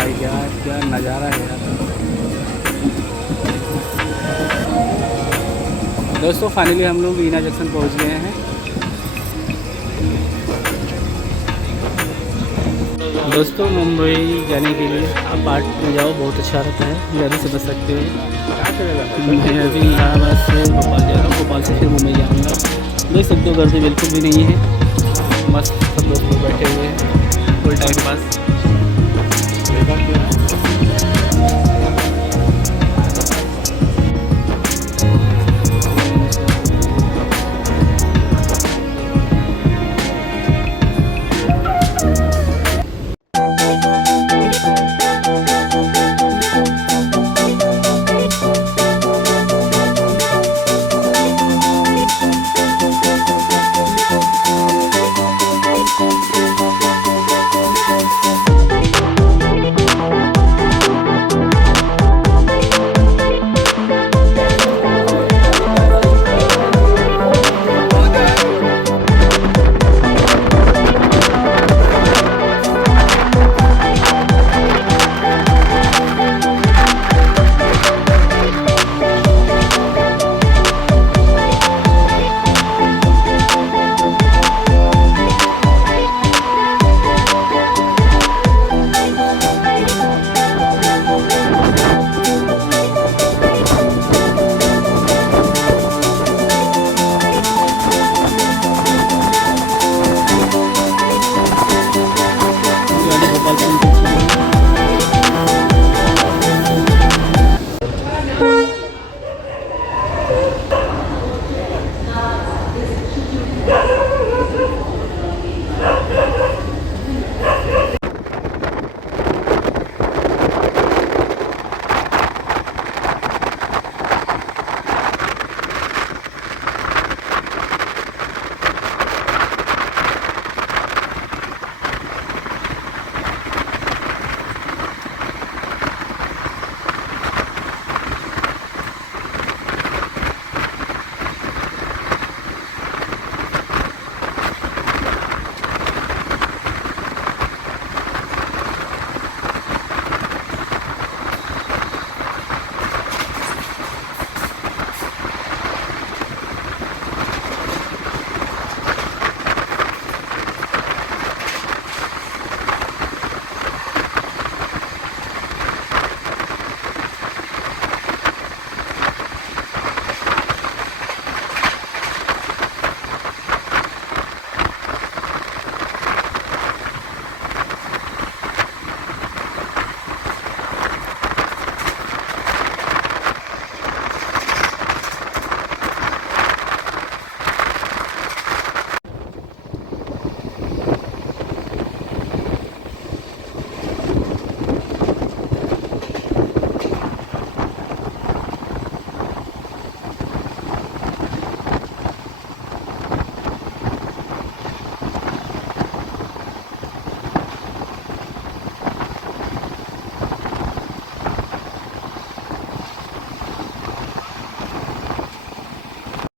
My God, क्या नज़ारा है यार। दोस्तों फाइनली हम लोग वीना जंक्शन पहुंच गए हैं। दोस्तों मुंबई जाने के लिए आप पार्ट में जाओ, बहुत अच्छा रहता है, ज़्यादा समझ सकते हो। मैं अभी इलाहाबाद से भोपाल जा रहा हूँ, भोपाल से फिर मुंबई जाऊँगा। देख सकते हो गर्दी बिल्कुल भी नहीं है, मस्त सब लोग बैठे हुए हैं, फुल टाइम पास।